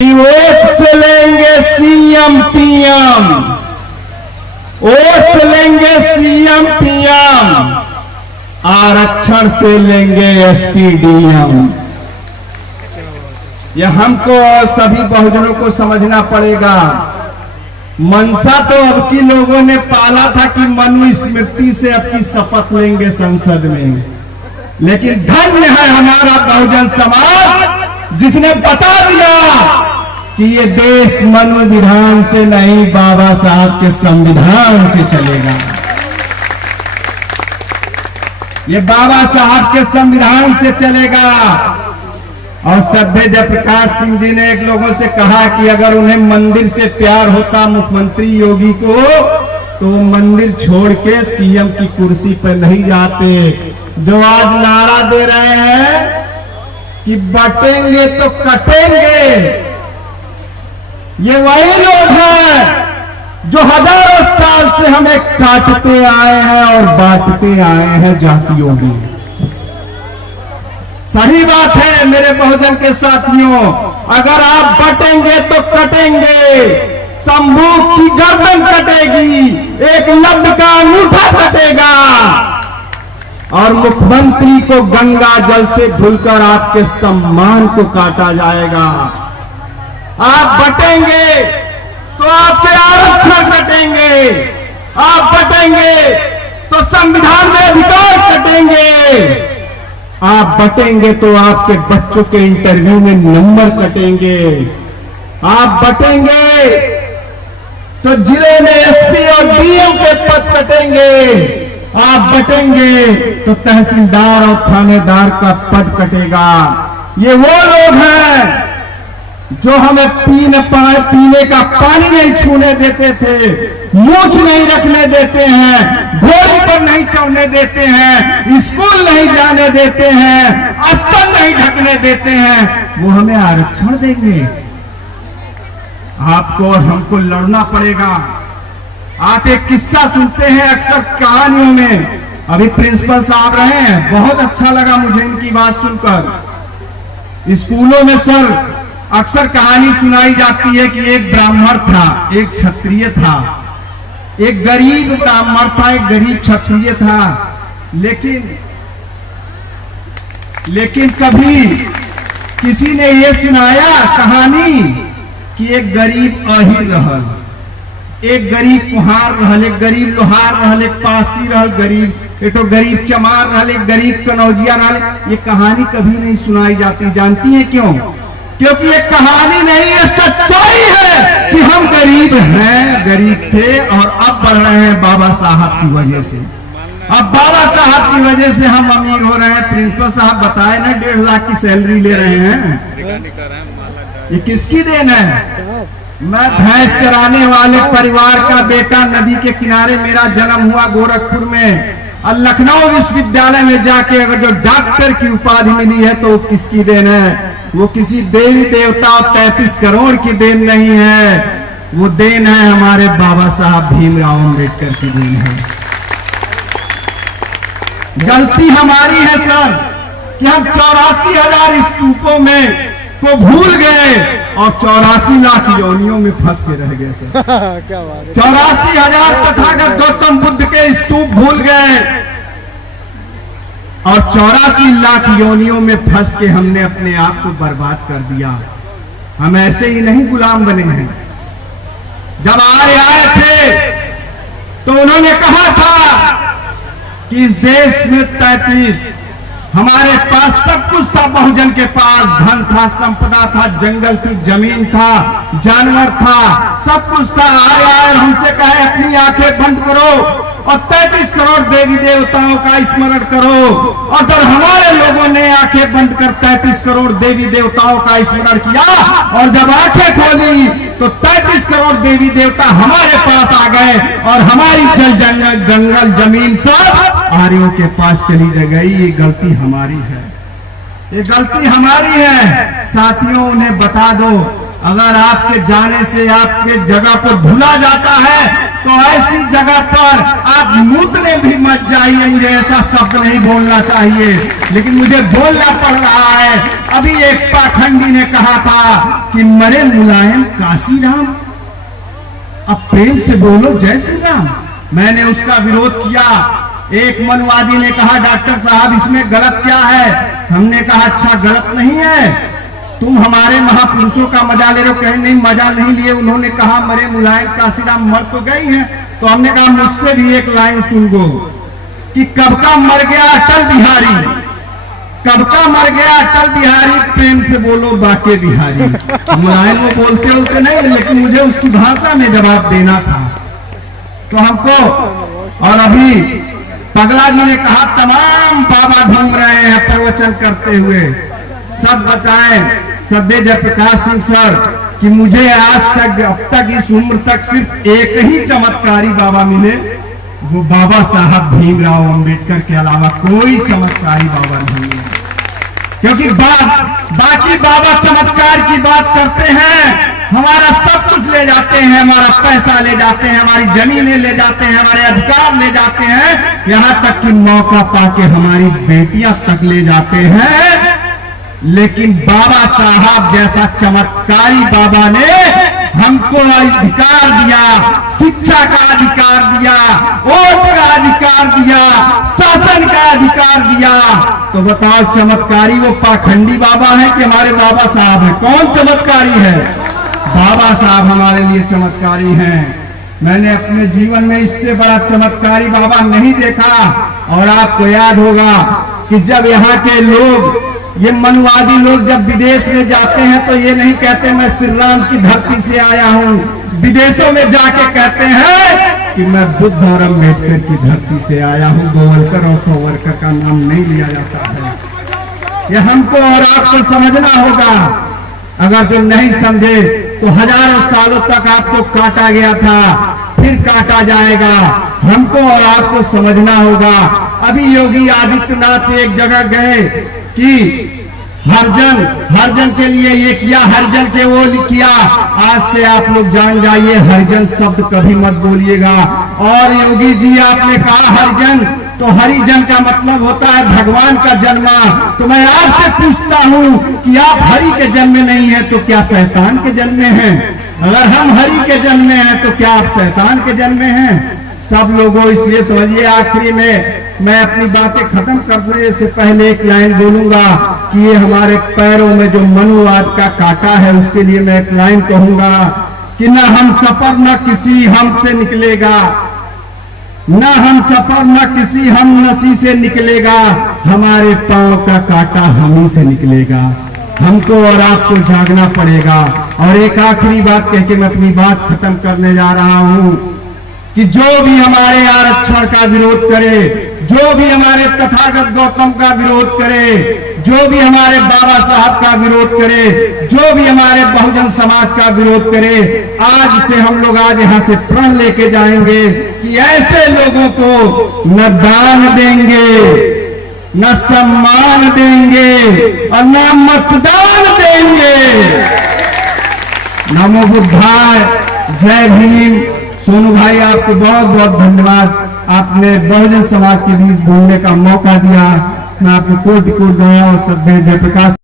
Vote से लेंगे CM PM, vote से लेंगे सीएम पीएम, आरक्षण से लेंगे एसपी डीएम। यह हमको और सभी बहुजनों को समझना पड़ेगा। मनसा तो अब की लोगों ने पाला था कि मनुस्मृति से अब की शपथ लेंगे संसद में, लेकिन धन्य है हमारा बहुजन समाज जिसने बता दिया कि ये देश मनु विधान से नहीं बाबा साहब के संविधान से चलेगा। ये बाबा साहब के संविधान से चलेगा। और सभ्य जयप्रकाश सिंह जी ने एक लोगों से कहा कि अगर उन्हें मंदिर से प्यार होता मुख्यमंत्री योगी को तो मंदिर छोड़ के सीएम की कुर्सी पर नहीं जाते। जो आज नारा दे रहे हैं कि बटेंगे तो कटेंगे, ये वही लोग हैं जो हजारों साल से हमें काटते आए हैं और बांटते आए हैं जातियों में। सही बात है मेरे बहुजन के साथियों, अगर आप बटेंगे तो कटेंगे। शंभू की गर्दन कटेगी, एक लब्ध का अंगूठा कटेगा और मुख्यमंत्री को गंगा जल से धुलकर आपके सम्मान को काटा जाएगा। आप बटेंगे तो आपके आरक्षण कटेंगे, आप बटेंगे तो संविधान में अधिकार कटेंगे, आप बटेंगे तो आपके बच्चों के इंटरव्यू में नंबर कटेंगे, आप बटेंगे तो जिले में एसपी और डीएम के पद कटेंगे, आप बटेंगे तो तहसीलदार और थानेदार का पद कटेगा। ये वो लोग हैं जो हमें पीने का पानी नहीं छूने देते थे, मूछ नहीं रखने देते हैं, घोड़ी पर नहीं चढ़ने देते हैं, स्कूल नहीं जाने देते हैं, अस्तर नहीं ढकने देते हैं, वो हमें आरक्षण देंगे। आपको और हमको लड़ना पड़ेगा। आप एक किस्सा सुनते हैं अक्सर कहानियों में, अभी प्रिंसिपल साहब रहे हैं, बहुत अच्छा लगा मुझे इनकी बात सुनकर। स्कूलों में सर अक्सर कहानी सुनाई जाती है कि एक ब्राह्मण था, एक क्षत्रिय था, एक गरीब ब्राह्मण था, एक गरीब क्षत्रिय था। लेकिन कभी किसी ने यह सुनाया कहानी कि एक गरीब अहिर रहल, एक गरीब कुम्हार रहल, एक गरीब लोहार रहल, एक पासी रहल, एक गरीब चमार रहल, एक गरीब कनौजिया रहल। ये कहानी कभी नहीं सुनाई जाती। जानती है क्यों? क्योंकि ये कहानी नहीं है, सच्चाई है कि हम गरीब हैं, गरीब थे और अब बढ़ रहे हैं बाबा साहब की वजह से। अब बाबा साहब की वजह से हम अमीर हो रहे हैं। प्रिंसिपल साहब बताए ना 1.5 लाख की सैलरी ले रहे हैं, ये किसकी देन है? मैं भैंस चराने वाले परिवार का बेटा, नदी के किनारे मेरा जन्म हुआ गोरखपुर में, और लखनऊ विश्वविद्यालय में जाके अगर जो डॉक्टर की उपाधि मिली है तो किसकी देन है? वो किसी देवी देवता 33 करोड़ की देन नहीं है, वो देन है हमारे बाबा साहब भीमराव अम्बेडकर की देन है। गलती हमारी है सर कि हम 84,000 स्तूपों में को भूल गए और 84 लाख योनियों में फंस के रह गए सर। क्या बात है? 84,000 तथागत गौतम बुद्ध के स्तूप भूल गए और 84 लाख योनियों में फंस के हमने अपने आप को बर्बाद कर दिया। हम ऐसे ही नहीं गुलाम बने हैं। जब आर्य आए थे तो उन्होंने कहा था कि इस देश में 33 हमारे पास सब कुछ था, बहुजन के पास धन था, संपदा था, जंगल थी, जमीन था, जानवर था, सब कुछ था। आए हमसे कहे अपनी आंखें बंद करो और 33 करोड़ देवी देवताओं का स्मरण करो। और जब हमारे लोगों ने आंखें बंद कर 33 करोड़ देवी देवताओं का स्मरण किया और जब आंखें खोली तो 33 करोड़ देवी देवता हमारे पास आ गए और हमारी जंगल जमीन सब आर्यों के पास चली गई। ये गलती हमारी है, ये गलती हमारी है। साथियों उन्हें बता दो, अगर आपके जाने से आपके जगह को भूला जाता है तो ऐसी जगह पर आप मूतने भी मत जाइए। मुझे ऐसा शब्द नहीं बोलना चाहिए, लेकिन मुझे बोलना पड़ रहा है। अभी एक पाखंडी ने कहा था कि मरे मुलायम काशीराम, अब प्रेम से बोलो जय श्री राम। मैंने उसका विरोध किया। एक मनवादी ने कहा डॉक्टर साहब इसमें गलत क्या है? हमने कहा अच्छा गलत नहीं है, तुम हमारे महापुरुषों का मजा ले रहे हो। कहीं नहीं मजा नहीं लिए। उन्होंने कहा मरे मुलायम काशीराम मर तो गई हैं। तो हमने कहा मुझसे भी एक लाइन सुन गो कि कब का मर गया अटल बिहारी, कब का मर गया अटल बिहारी, प्रेम से बोलो बाके बिहारी। मुलायम वो बोलते नहीं, लेकिन मुझे उसकी भाषा में जवाब देना था। तो हमको, और अभी पगला जी ने कहा तमाम बाबा घूम रहे हैं प्रवचन करते हुए, सब बताएं सद्य जयप्रकाश सिंह सर कि मुझे आज तक अब तक इस उम्र तक सिर्फ एक ही चमत्कारी बाबा मिले, वो बाबा साहब भीमराव अंबेडकर के अलावा कोई चमत्कारी बाबा नहीं है। क्योंकि बाकी बाबा चमत्कार की बात करते हैं, हमारा सब कुछ ले जाते हैं, हमारा पैसा ले जाते हैं, हमारी जमीनें ले जाते हैं, हमारे अधिकार ले जाते हैं, यहाँ तक कि मौका पाके हमारी बेटियां तक ले जाते हैं। लेकिन बाबा साहब जैसा चमत्कारी बाबा ने हमको अधिकार दिया, शिक्षा का अधिकार दिया, वोट का अधिकार दिया, शासन का अधिकार दिया। तो बताओ चमत्कारी वो पाखंडी बाबा है कि हमारे बाबा साहब है? कौन चमत्कारी है? बाबा साहब हमारे लिए चमत्कारी हैं। मैंने अपने जीवन में इससे बड़ा चमत्कारी बाबा नहीं देखा। और आपको याद होगा कि जब यहाँ के लोग, ये मनवादी लोग जब विदेश में जाते हैं तो ये नहीं कहते मैं श्री राम की धरती से आया हूँ। विदेशों में जाके कहते हैं कि मैं बुद्ध और अम्बेडकर की धरती से आया हूँ। गोवलकर और सोवलकर का नाम नहीं लिया जाता है। ये हमको और आपको समझना होगा। अगर जो नहीं समझे तो हजारों सालों तक आपको काटा गया था, फिर काटा जाएगा। हमको और आपको समझना होगा। अभी योगी आदित्यनाथ एक जगह गए कि हरिजन के लिए ये किया, हरिजन के वो किया। आज से आप लोग जान जाइए हरिजन शब्द कभी मत बोलिएगा। और योगी जी आपने कहा हरिजन, तो हरिजन का मतलब होता है भगवान का जन्मा। तो मैं आपसे पूछता हूँ कि आप हरि के जन्म में नहीं है तो क्या शैतान के जन्म में हैं? अगर हम हरि के जन्म में हैं तो क्या आप शैतान के जन्म में हैं? सब लोगों इसलिए समझिए। आखिरी में मैं अपनी बातें खत्म करने से पहले एक लाइन बोलूंगा कि ये हमारे पैरों में जो मनुवाद का कांटा है, उसके लिए मैं एक लाइन कहूंगा कि न हम सफर न किसी हम से निकलेगा, न हम सफर न किसी हम नसी से निकलेगा, हमारे पांव का कांटा हम ही से निकलेगा। हमको और आपको जागना पड़ेगा। और एक आखिरी बात कह के मैं अपनी बात खत्म करने जा रहा हूं कि जो भी हमारे आरक्षण का विरोध करे, जो भी हमारे तथागत गौतम का विरोध करे, जो भी हमारे बाबा साहब का विरोध करे, जो भी हमारे बहुजन समाज का विरोध करे, आज से हम लोग आज यहाँ से प्रण लेके जाएंगे कि ऐसे लोगों को न दान देंगे, न सम्मान देंगे और न मतदान देंगे। नमो बुद्धाय, जय भीम। सोनू भाई आपको बहुत बहुत धन्यवाद। आपने बहुजन समाज के बीच बोलने का मौका दिया। मैं आपको कोटि कोटि दया और श्रद्धेय जयप्रकाश